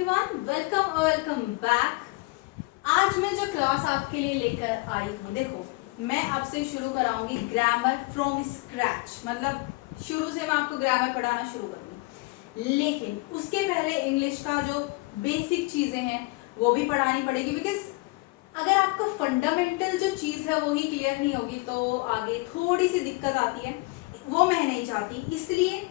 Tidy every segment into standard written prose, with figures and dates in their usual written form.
Everyone, welcome back. आज मैं जो क्लास आपके लिए लेकर आई हूँ, देखो मैं आपसे शुरू कराऊंगी ग्रामर फ्रॉम स्क्रैच। मतलब शुरू से मैं आपको ग्रामर पढ़ाना शुरू करूंगी, लेकिन उसके पहले इंग्लिश का जो बेसिक चीजें हैं वो भी पढ़ानी पड़ेगी। बिकॉज अगर आपका फंडामेंटल जो चीज है वो ही क्लियर नहीं होगी तो आगे थोड़ी सी दिक्कत आती है, वो मैं नहीं चाहती। इसलिए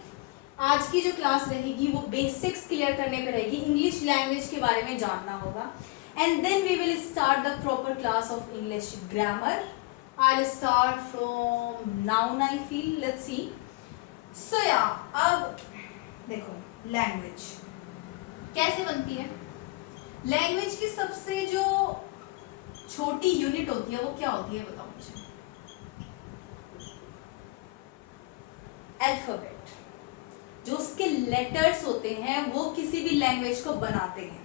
आज की जो क्लास रहेगी वो बेसिक्स क्लियर करने पे रहेगी, इंग्लिश लैंग्वेज के बारे में जानना होगा। And then we will start the proper class of English grammar. I will start from noun I feel, let's see. So या अब देखो लैंग्वेज कैसे बनती है। लैंग्वेज की सबसे जो छोटी यूनिट होती है वो क्या होती है, बताओ मुझे। अल्फाबेट। जो उसके लेटर्स होते हैं वो किसी भी लैंग्वेज को बनाते हैं,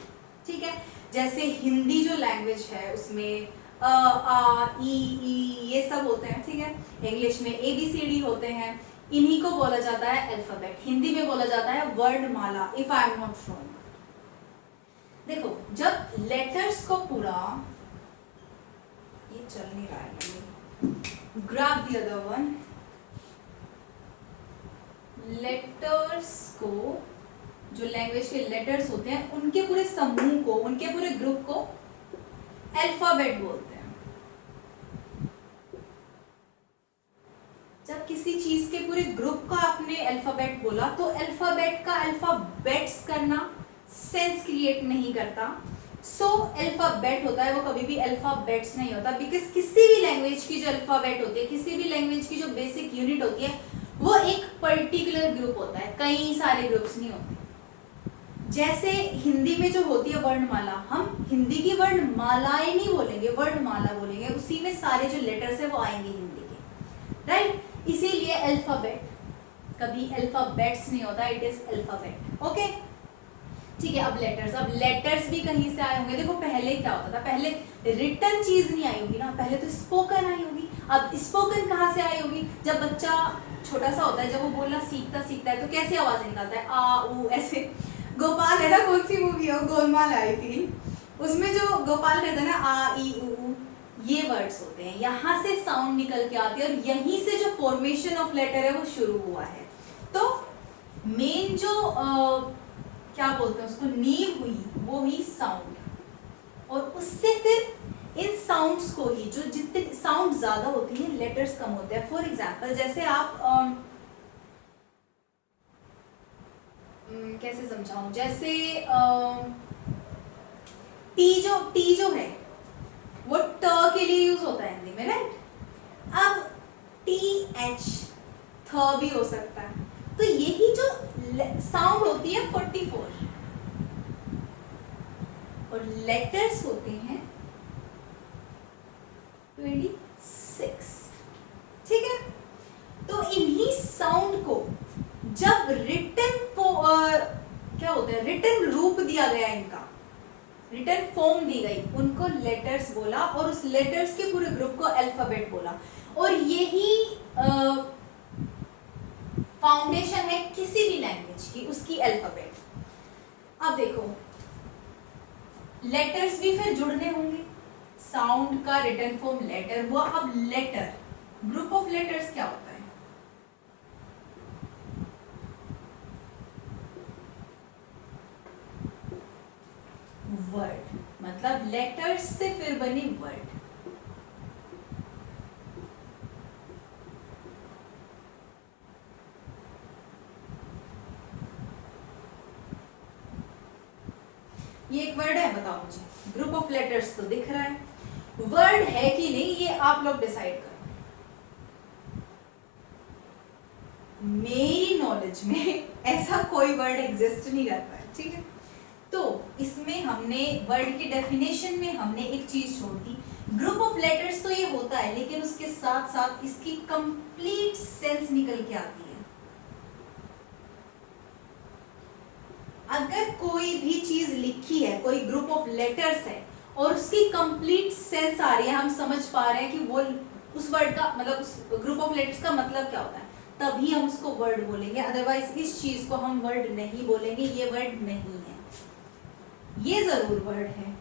ठीक है। जैसे हिंदी जो लैंग्वेज है उसमें अ आ ई ये सब होते हैं, ठीक है। इंग्लिश में ए बी सी डी होते हैं, इन्हीं को बोला जाता है अल्फाबेट। हिंदी में बोला जाता है वर्णमाला, if I am not wrong. देखो जब लेटर्स को पूरा, ये चल नहीं रहा है, grab the other one. Letters को, जो लैंग्वेज के लेटर्स होते हैं उनके पूरे समूह को, उनके पूरे ग्रुप को अल्फाबेट बोलते हैं। जब किसी चीज के पूरे ग्रुप का आपने अल्फाबेट बोला तो अल्फाबेट का अल्फाबेट्स करना सेंस क्रिएट नहीं करता। सो अल्फाबेट होता है वो कभी भी अल्फाबेट्स नहीं होता। बिकॉज किसी भी लैंग्वेज की जो अल्फाबेट होती है, किसी भी लैंग्वेज की जो बेसिक यूनिट होती है वो एक पर्टिकुलर ग्रुप होता है, कई सारे ग्रुप्स नहीं होते। जैसे हिंदी में जो होती है वर्णमाला, हम हिंदी की वर्णमालाएं नहीं बोलेंगे, वर्णमाला बोलेंगे। उसी में सारे जो लेटर्स है वो आएंगे हिंदी के, राइट। इसीलिए अल्फाबेट कभी अल्फाबेट्स नहीं होता, इट इज अल्फाबेट। ओके ठीक है। अब लेटर्स भी कहीं से आए होंगे। देखो पहले क्या होता था, पहले रिटन चीज नहीं आई होगी ना, पहले तो स्पोकन आई होगी। अब स्पोकन कहाँ से आई होगी, जब बच्चा छोटा सा होता है, जब वो बोलना सीखता है तो कैसे आवाज निकालता है, आ ऊ ऐसे। गोपाल है ना, कौन सी मूवी है, गोलमाल आई थी, उसमें जो गोपाल कहता है ना आ ई ऊ, ये वर्ड्स होते हैं, यहाँ से साउंड निकल के आती है और यहीं से जो फॉर्मेशन ऑफ लेटर है वो शुरू हुआ है। तो मेन जो क्या बोलते हैं उसको, नींव हुई वो ही साउंड, और उससे फिर इन साउंड्स को ही, जो जितने साउंड ज्यादा होती हैं लेटर्स कम होते हैं। फॉर एग्जांपल जैसे आप कैसे समझाऊं, जैसे टी जो है वो ट के लिए यूज होता है हिंदी में, राइट। अब टी एच थ भी हो सकता है। तो यही जो साउंड होती है 44 और लेटर्स होते हैं 26, ठीक है। तो इन्हीं साउंड को जब रिटन क्या होता है, रिटन रूप दिया गया, इनका रिटन फॉर्म दी गई, उनको लेटर्स बोला और उस लेटर्स के पूरे ग्रुप को अल्फाबेट बोला। और यही फाउंडेशन है किसी भी लैंग्वेज की, उसकी अल्फाबेट। अब देखो लेटर्स भी फिर जुड़ने होंगे, साउंड का रिटन फॉर्म लेटर हुआ। अब लेटर, ग्रुप ऑफ लेटर्स क्या होता है, वर्ड। मतलब लेटर्स से फिर बनी वर्ड। ये एक वर्ड है, बताओ मुझे। ग्रुप ऑफ लेटर्स तो दिख रहा है, वर्ड है कि नहीं ये आप लोग डिसाइड करो। मेरी नॉलेज में ऐसा कोई वर्ड एग्जिस्ट नहीं करता है, ठीक है। तो इसमें हमने वर्ड की डेफिनेशन में हमने एक चीज छोड़ दी, ग्रुप ऑफ लेटर्स तो ये होता है, लेकिन उसके साथ साथ इसकी कंप्लीट सेंस निकल के आती है। अगर कोई भी चीज लिखी है, कोई ग्रुप ऑफ लेटर्स है और उसकी कंप्लीट सेंस आ रही है, हम समझ पा रहे हैं कि वो उस वर्ड का मतलब, उस ग्रुप ऑफ लेटर्स का मतलब क्या होता है, तभी हम उसको वर्ड बोलेंगे। अदरवाइज इस चीज को हम वर्ड नहीं बोलेंगे, ये वर्ड नहीं है। ये जरूर वर्ड है,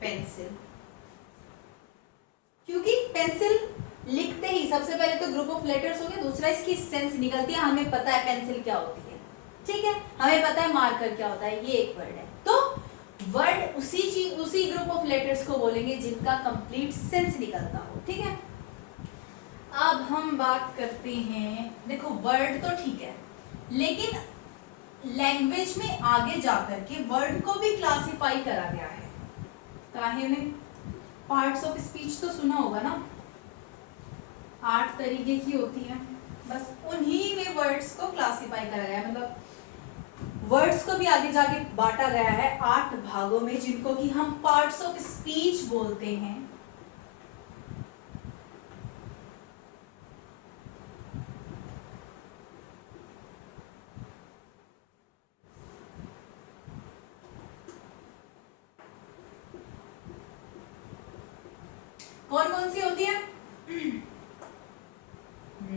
पेंसिल, क्योंकि पेंसिल लिखते ही सबसे पहले तो ग्रुप ऑफ लेटर्स हो गया, दूसरा इसकी सेंस निकलती है, हमें पता है पेंसिल क्या होती है, ठीक है, हमें पता है मार्कर क्या होता है, ये एक वर्ड है। तो वर्ड उसी ग्रुप ऑफ लेटर्स को बोलेंगे जिनका कंप्लीट सेंस निकलता हो, ठीक है। अब हम बात करते हैं, देखो वर्ड तो ठीक है, लेकिन लैंग्वेज में आगे जाकर के वर्ड को भी क्लासिफाई करा गया है। काहे में? पार्ट्स ऑफ स्पीच तो सुना होगा ना, 8 तरीके की होती है, बस उन्हीं में वर्ड्स को क्लासिफाई करा गया है, मतलब वर्ड्स को भी आगे जाके बांटा गया है 8 भागों में, जिनको कि हम पार्ट्स ऑफ स्पीच बोलते हैं। कौन कौन सी होती है?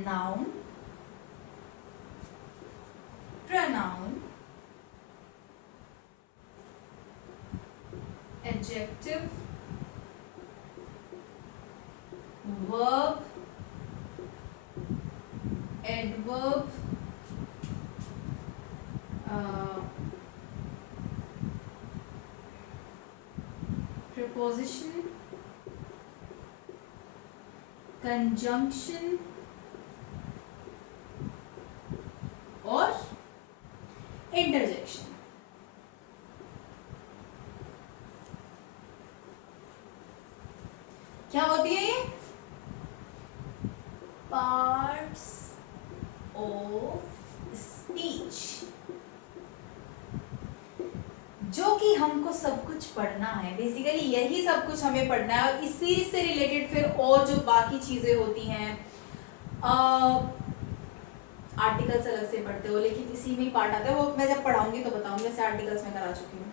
Noun, pronoun, adjective, verb, adverb, preposition, conjunction और इंटरजेक्शन। क्या होती है ये? पार्ट्स ऑफ स्पीच, जो कि हमको सब कुछ पढ़ना है, बेसिकली यही सब कुछ हमें पढ़ना है, और इसी से रिलेटेड फिर और जो बाकी चीजें होती हैं, आर्टिकल्स अलग से पढ़ते हो, लेकिन इसी में ही पार्ट आता है, वो मैं जब पढ़ाऊंगी तो बताऊंगी, जैसे आर्टिकल्स में करा चुकी हूँ,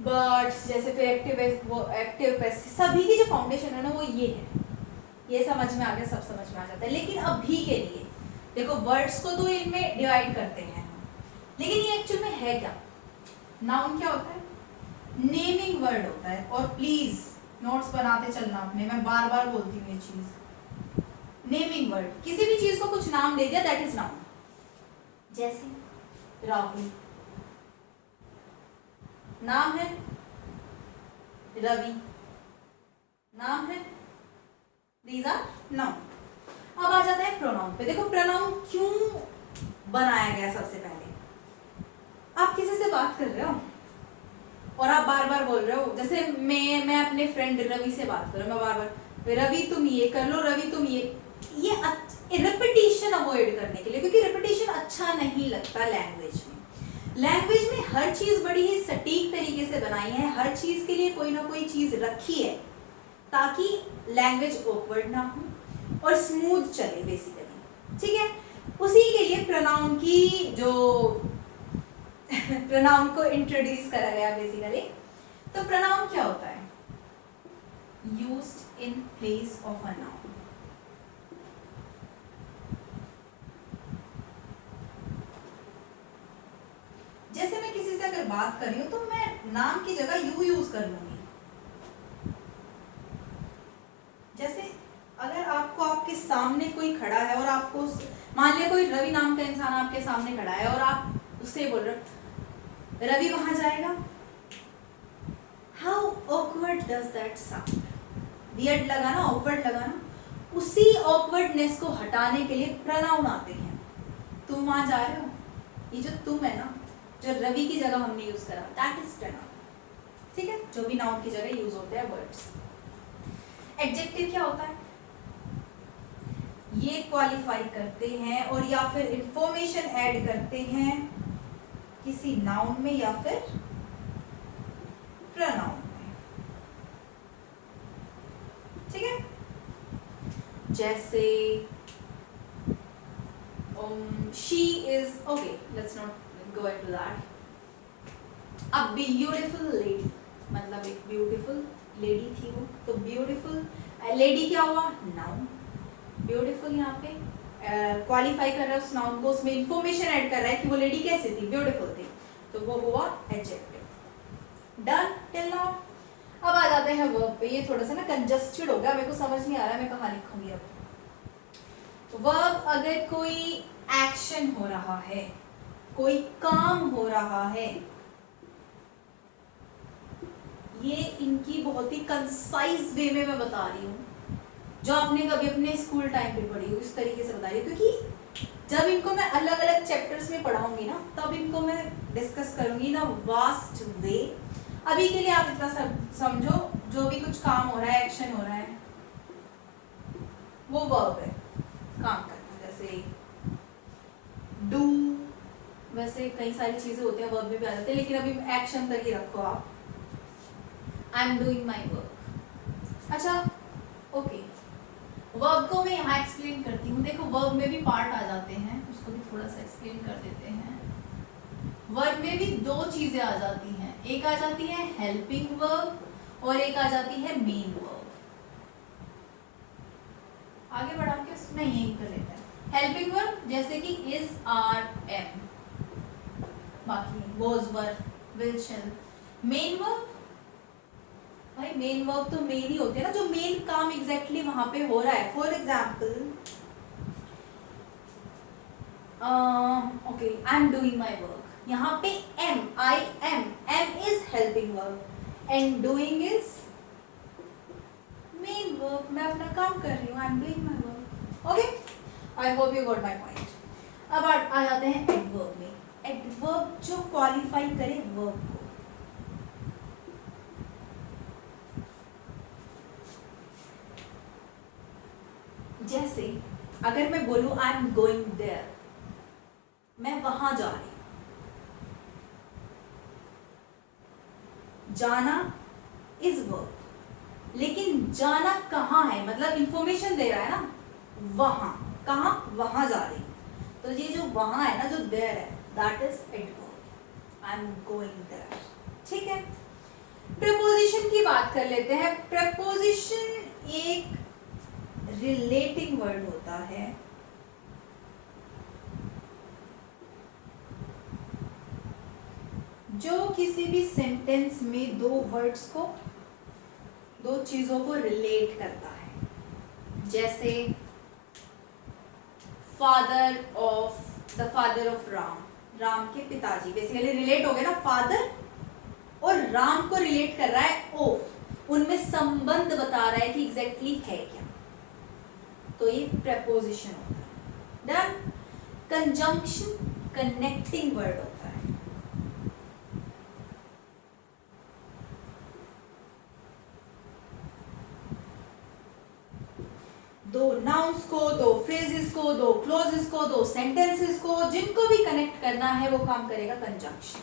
बट जैसे फिर एक्टिव पैसिव सभी की जो फाउंडेशन है ना वो ये है, ये समझ में आ गया, सब समझ में आ जाता है। लेकिन अभी के लिए देखो वर्ड्स को तो इनमें डिवाइड करते हैं, लेकिन ये एक्चुअल में है क्या? नाउन क्या होता है? नेमिंग वर्ड होता है, और प्लीज नोट्स बनाते चलना अपने, मैं बार बार बोलती हूँ ये चीज, नेमिंग वर्ड, किसी भी चीज को कुछ नाम दे दिया, दैट इज नाउन। जैसे राहुल नाम है, रवि नाम है, दीज आर नाउन। अब आ जाता है प्रोनाउन पे। देखो प्रोनाउन क्यों बनाया गया? सबसे पहले आप किसी से बात कर रहे हो और आप बार बार बोल रहे हो, जैसे मैं अपने फ्रेंड रवि से बात कर रहा हूँ, मैं बार बार रवि तुम ये कर लो, रवि तुम ये रिपीटिशन अवॉइड करने के लिए, क्योंकि रिपीटिशन अच्छा नहीं लगता लैंग्वेज में। लैंग्वेज में हर चीज बड़ी ही सटीक तरीके से बनाई है, हर चीज के लिए कोई ना कोई चीज रखी है, ताकि लैंग्वेज ऑकवर्ड ना हो और स्मूथ चले बेसिकली, ठीक है। उसी के लिए प्रोनाउन की जो प्रोनाउन को इंट्रोड्यूस करा गया बेसिकली। तो प्रोनाउन क्या होता है? Used in place of a noun. जैसे मैं किसी से अगर बात कर रही हूं तो मैं नाम की जगह यू यूज कर लूंगी। जैसे अगर आपको आपके सामने कोई खड़ा है और आपको मान लिया कोई रवि नाम का इंसान आपके सामने खड़ा है और आप उससे बोल रहे हो रवि वहां जाएगा, how awkward does that sound? Weird लगा ना, ऑकवर्ड लगा ना। उसी ऑकवर्डनेस को हटाने के लिए प्रोनाउन आते हैं। तुम वहां जा रहे हो, ये जो तुम है ना, जो रवि की जगह हमने यूज करा, दैट इज प्रोनाउन, ठीक है, जो भी नाउन की जगह यूज होते हैं वर्ड्स। एडजेक्टिव क्या होता है? ये क्वालिफाई करते हैं और या फिर इंफॉर्मेशन ऐड करते हैं किसी नाउन में या फिर प्रोनाउन में, ठीक है। जैसे she is okay, let's not go into that. A beautiful lady, मतलब एक ब्यूटीफुल लेडी थी वो, तो ब्यूटीफुल लेडी क्या हुआ? नाउन। ब्यूटीफुल यहाँ पे क्वालिफाई कर रहा है उस नाउन को, उसमें इंफॉर्मेशन ऐड कर रहा है कि वो लेडी कैसी थी, ब्यूटीफुल थी, तो वो हुआ एडजेक्टिव। Done till now. अब आ जाते हैं वर्ब पे। ये थोड़ा सा ना कंजस्टेड हो गया, मेरे को समझ नहीं आ रहा है मैं कहाँ लिखूंगी अब। वर्ब अगर कोई एक्शन हो रहा है, कोई काम हो रहा है, ये इनकी बहुत ही कंसाइज वे में मैं बता रही हूँ, जो आपने कभी अपने स्कूल टाइम पे पढ़ी हो, इस तरीके से बता रही हूँ, क्योंकि जब इनको मैं अलग अलग चैप्टर्स में पढ़ाऊंगी ना, तब इनको मैं डिस्कस करूंगी ना वास्ट वे। अभी के लिए आप इतना समझो, जो भी कुछ काम हो रहा है, एक्शन हो रहा है, वो वर्ब है, काम करना। जैसे डू, वैसे कई सारी चीजें होती हैं वर्ब में भी आ जाते हैं, लेकिन अभी एक्शन तक ही रखो आप। आई एम डूइंग माई वर्क। अच्छा ओके, वर्ब को मैं यहाँ एक्सप्लेन करती हूँ। देखो वर्ब में भी पार्ट आ जाते हैं, उसको भी थोड़ा सा एक्सप्लेन कर देते हैं। वर्ब में भी दो चीजें आ जाती हैं, एक आ जाती है हेल्पिंग वर्ब और एक आ जाती है मेन वर्ब। आगे बढ़ा के नहीं, यही कर लेते हैं। हेल्पिंग वर्ब जैसे कि इज, आर, एम, बाकी was, were, will, shall. Main verb, भाई मेन वर्ब तो मेन ही होते हैं ना, जो मेन काम एग्जैक्टली वहां पे हो रहा है। For example okay, I am doing my work, यहाँ पे am, I am, am is helping verb and doing is main verb. मैं अपना काम कर रही हूँ, I am doing my work. Okay, I hope you got my point. अब आ जाते हैं एडवर्ब में। एडवर्ब जो क्वालिफाई करे वर्ब को। जैसे अगर मैं बोलूं आई एम गोइंग देयर, मैं वहां जा रही हूं। जाना इज वर्ब, लेकिन जाना कहाँ है, मतलब इंफॉर्मेशन दे रहा है ना, वहां। कहाँ, वहां जा रही हूं। तो ये जो वहां है ना, जो देयर है, that is adverb. I am going there. ठीक है। प्रपोजिशन की बात कर लेते हैं। प्रपोजिशन एक रिलेटिंग वर्ड होता है, जो किसी भी सेंटेंस में दो वर्ड्स को, दो चीजों को रिलेट करता है। जैसे father of, the father of Ram, Ram के पिताजी। बेसिकली रिलेट हो गया ना, फादर और राम को रिलेट कर रहा है ऑफ, उनमें संबंध बता रहा है कि एग्जैक्टली है क्या, तो ये प्रपोजिशन होता है। डन। कंजंक्शन कनेक्टिंग वर्ड होता है। दो नाउन्स को, दो फ्रेजेस को, दो क्लोजेस को, दो सेंटेंसेस को, जिनको भी कनेक्ट करना है वो काम करेगा कंजंक्शन।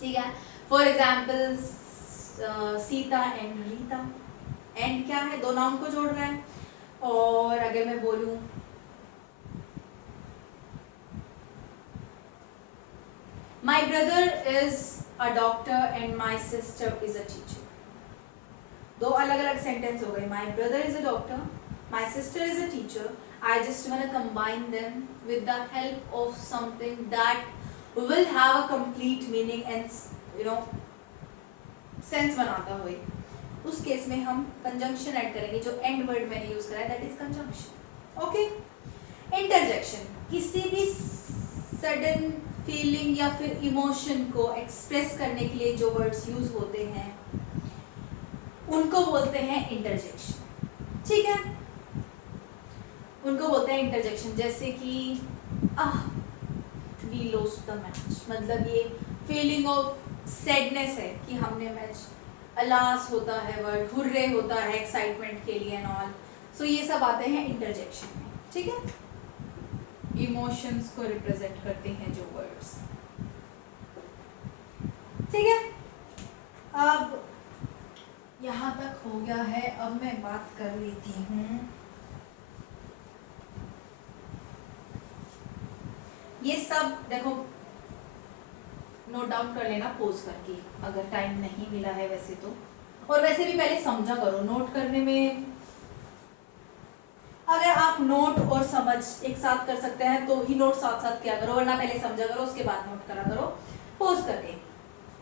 ठीक है। For example Sita and Rita. And क्या है, दो नाउन को जोड़ रहा है। और अगर मैं बोलूं my brother is a doctor and my sister is a teacher, दो अलग अलग सेंटेंस हो गए। My brother is a doctor, my sister is a teacher. I just want to combine them with the help of something that will have a complete meaning and sense बनाता हुए। उस case में हम conjunction add करेंगे, जो and word मैंने use करा है, that is conjunction. Okay. Interjection, किसी भी सडन फीलिंग या फिर इमोशन को एक्सप्रेस करने के लिए जो वर्ड्स यूज होते हैं उनको बोलते हैं इंटरजेक्शन। ठीक है, उनको बोलते हैं इंटरजेक्शन। जैसे कि वी लॉस्ट द मैच, मतलब ये फीलिंग ऑफ सैडनेस है कि हमने मैच, अलास होता है वर्ड, हुर्रे होता है एक्साइटमेंट के लिए एंड ऑल। सो ये सब आते हैं इंटरजेक्शन में। ठीक है, इमोशंस को रिप्रेजेंट करते हैं जो वर्ड्स। ठीक है, अब यहाँ तक हो गया है। अब मैं बात कर लेती हूँ, ये सब देखो नोट डाउन कर लेना पोज करके, अगर टाइम नहीं मिला है वैसे तो। और वैसे भी पहले समझा करो, नोट करने में अगर आप नोट और समझ एक साथ कर सकते हैं तो ही नोट साथ साथ किया करो, वरना पहले समझा करो उसके बाद नोट करा करो पोज करके।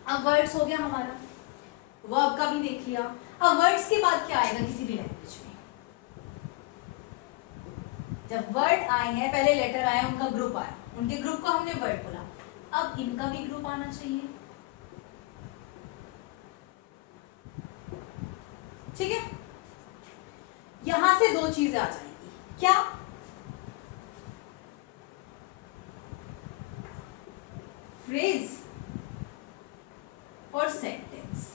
अब वर्ड्स हो गया हमारा, वर्ब का भी देख लिया। अब वर्ड्स के बाद क्या आएगा किसी भी लैंग्वेज में? जब वर्ड आए हैं, पहले लेटर आए, उनका ग्रुप आया, उनके ग्रुप को हमने वर्ड बोला, अब इनका भी ग्रुप आना चाहिए। ठीक है, यहां से दो चीजें आ जाएंगी, क्या? फ्रेज और सेंटेंस।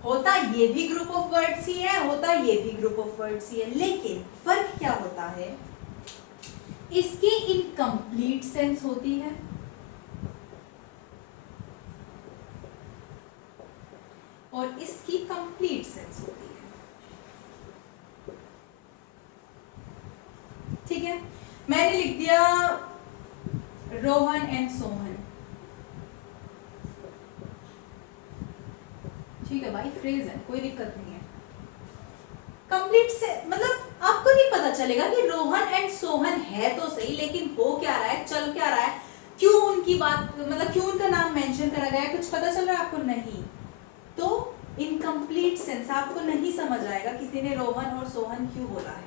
होता ये भी ग्रुप ऑफ वर्ड्स ही है, होता ये भी ग्रुप ऑफ वर्ड्स ही है, लेकिन फर्क क्या होता है? इसकी इनकम्प्लीट सेंस होती है और इसकी कंप्लीट सेंस होती है। ठीक है, मैंने लिख दिया रोहन एंड सोहन। ठीक है भाई, फ्रेज है, कोई दिक्कत नहीं है। कंप्लीट से मतलब आपको नहीं पता चलेगा कि रोहन एंड सोहन है तो सही, लेकिन हो क्या रहा है, चल क्या रहा है, क्यों उनकी बात, मतलब क्यों उनका नाम मेंशन करा गया है, कुछ पता चल रहा है आपको? नहीं। तो इनकम्प्लीट सेंस, आपको नहीं समझ आएगा किसी ने रोहन और सोहन क्यों बोला है।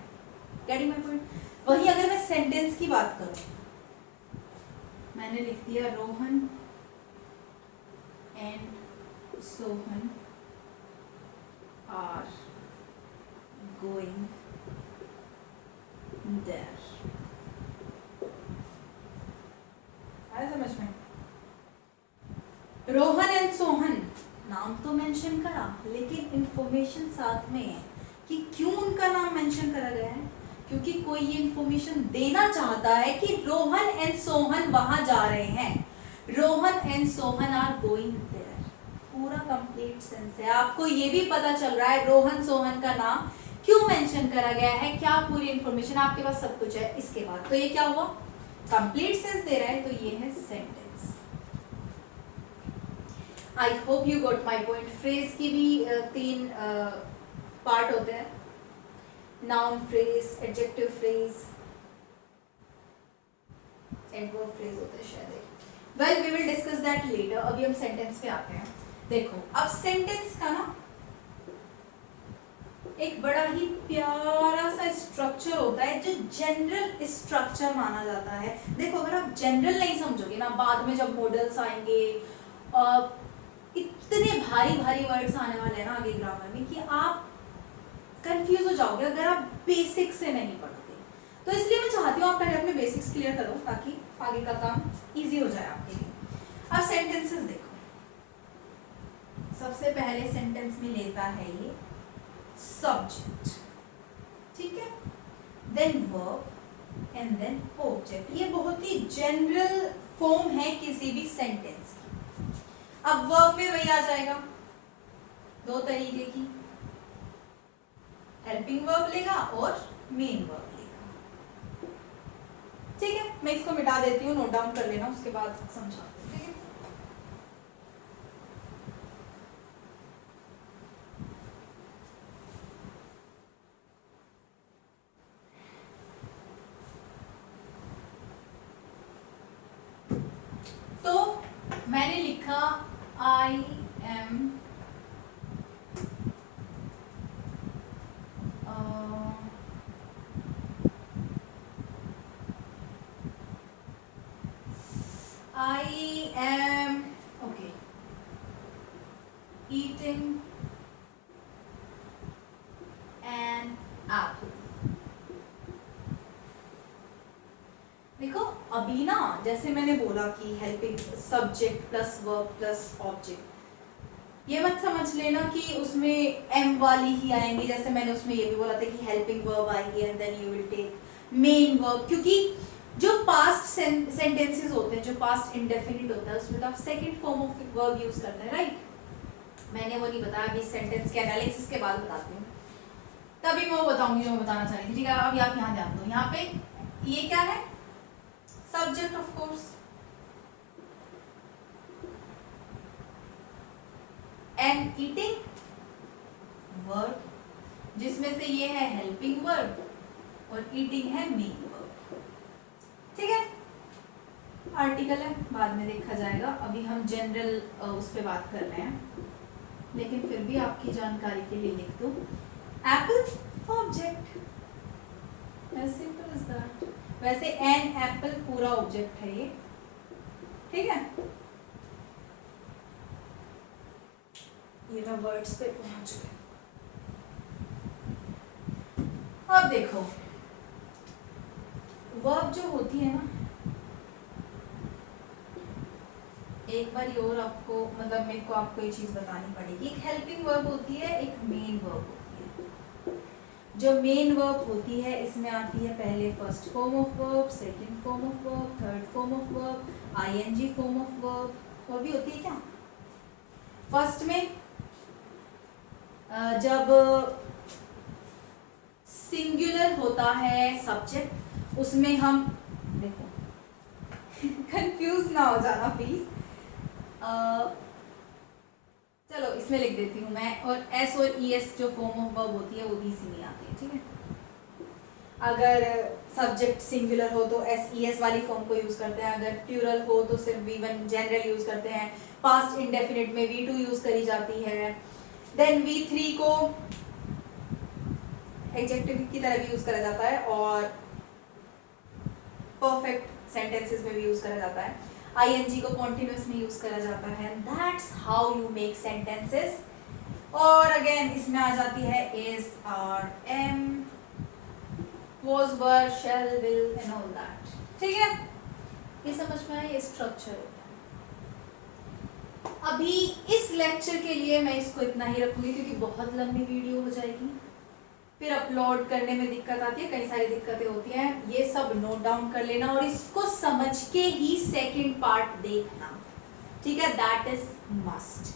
Getting my point? वही अगर मैं सेंटेंस की बात करूं, मैंने लिख दिया Rohan and Sohan are going there. आया समझ में? रोहन एंड सोहन नाम तो मेंशन करा, लेकिन इंफॉर्मेशन साथ में है कि क्यों उनका नाम मेंशन करा गया है, क्योंकि कोई ये इंफॉर्मेशन देना चाहता है कि रोहन एंड सोहन वहां जा रहे हैं। Rohan and Sohan are going there, पूरा कंप्लीट सेंस है। आपको ये भी पता चल रहा है रोहन सोहन का नाम क्यों मेंशन करा गया है, क्या पूरी इंफॉर्मेशन आपके पास सब कुछ है। इसके बाद तो ये क्या हुआ, कंप्लीट सेंस दे रहा है, तो ये है sentence. I hope you got my point. Phrase की भी तीन पार्ट होते हैं, noun phrase, adjective phrase, adverb phrase होता है शायद। Well we will discuss that later, अभी हम सेंटेंस पे आते हैं। देखो अब सेंटेंस का ना एक बड़ा ही प्यारा सा स्ट्रक्चर होता है जो जनरल स्ट्रक्चर माना जाता है। देखो अगर आप जनरल नहीं समझोगे ना, बाद में जब मॉडल्स आएंगे, इतने भारी भारी वर्ड्स आने वाले हैं ना आगे ग्रामर में कि आप कंफ्यूज हो जाओगे अगर आप बेसिक से नहीं पढ़ोगे। तो इसलिए मैं चाहती हूँ आप पहले अपने बेसिक्स क्लियर करो ताकि आगे का काम इजी हो जाए आपके लिए। अब सेंटेंसेस देखो, सबसे पहले सेंटेंस में लेता है ये सब्जेक्ट, ठीक है, then verb and then object. ये बहुत ही जनरल फॉर्म है किसी भी सेंटेंस की। अब वर्ब में वही आ जाएगा, दो तरीके की, हेल्पिंग वर्ब लेगा और मेन वर्ब लेगा। ठीक है, मैं इसको मिटा देती हूँ, नोट डाउन कर लेना, उसके बाद समझाती हूँ। ठीक है, तो मैंने लिखा I am okay eating an apple। देखो अभी ना जैसे मैंने बोला कि helping subject plus verb plus object, ये मत समझ लेना कि उसमें एम वाली ही आएंगी। जैसे मैंने उसमें ये भी बोला था कि हेल्पिंग वर्ब आएगी and then you will take main verb, क्योंकि जो पास्ट सेंटेंसेस होते हैं, जो पास्ट इंडेफिनिट होता है, उसमें तो आप second form of verb use करते हैं, राइट। मैंने वो नहीं बताया, अभी सेंटेंस के एनालिसिस के बाद बताती हूँ, तभी मैं वो बताऊंगी जो मैं बताना चाह रही थी। ठीक है, अभी आप यहाँ ध्यान दो, यहाँ पे ये क्या है, subject of course, and eating verb ये है हेल्पिंग वर्ब और ईटिंग है मेन वर्ब। ठीक है, आर्टिकल है, बाद में देखा जाएगा, अभी हम जनरल उस पर बात कर रहे हैं, लेकिन फिर भी आपकी जानकारी के लिए लिख दूं, apple object, as simple as that. वैसे एन एप्पल पूरा ऑब्जेक्ट है ये, ठीक है। ये मैं वर्ड्स पे पहुंच गई। अब देखो वर्ब जो होती है ना, एक बार और आपको मतलब मेरे को आपको ये चीज बतानी पड़ेगी, एक हेल्पिंग वर्ब होती है, एक मेन वर्ब होती है। जो मेन वर्ब होती है इसमें आती है पहले first form of verb, second form of verb, third form of verb, ING form of verb. और भी होती है क्या? फर्स्ट में जब सिंगुलर होता है सब्जेक्ट, उसमें हम देखो कंफ्यूज ना हो जाना प्लीज, चलो इसमें लिख देती हूँ मैं, और एस और ई एस जो फॉर्म ऑफ वर्ब होती है वो भी इसी में आती है, ठीक है। अगर सब्जेक्ट सिंगुलर हो तो एस ई एस वाली फॉर्म को यूज करते हैं, अगर प्लूरल हो तो सिर्फ वी वन जनरल यूज करते हैं, पास्ट इंडेफिनिट में वी टू यूज करी जाती है, देन वी थ्री को एडजेक्टिव की तरह भी यूज करा जाता है, और परफेक्ट सेंटेंसेस में भी यूज करा जाता है, आईएनजी को कॉन्टिन्यूअस में यूज करा जाता है, that's how you make sentences. और अगेन इसमें आ जाती है is, are, am, was, were, shall, will and all that, ठीक है। ये समझ में आया, ये स्ट्रक्चर होता है। अभी इस लेक्चर के लिए मैं इसको इतना ही रखूंगी क्योंकि बहुत लंबी वीडियो हो जाएगी, फिर अपलोड करने में दिक्कत आती है, कई सारी दिक्कतें होती हैं, ये सब नोट डाउन कर लेना और इसको समझ के ही सेकंड पार्ट देखना, ठीक है, that is must.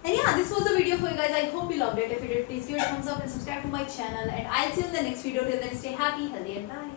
And yeah, this was the video for you guys. I hope you loved it. If you did, please give it a thumbs up and subscribe to my channel. And I'll see you in the next video. Till then, stay happy, healthy, and bye.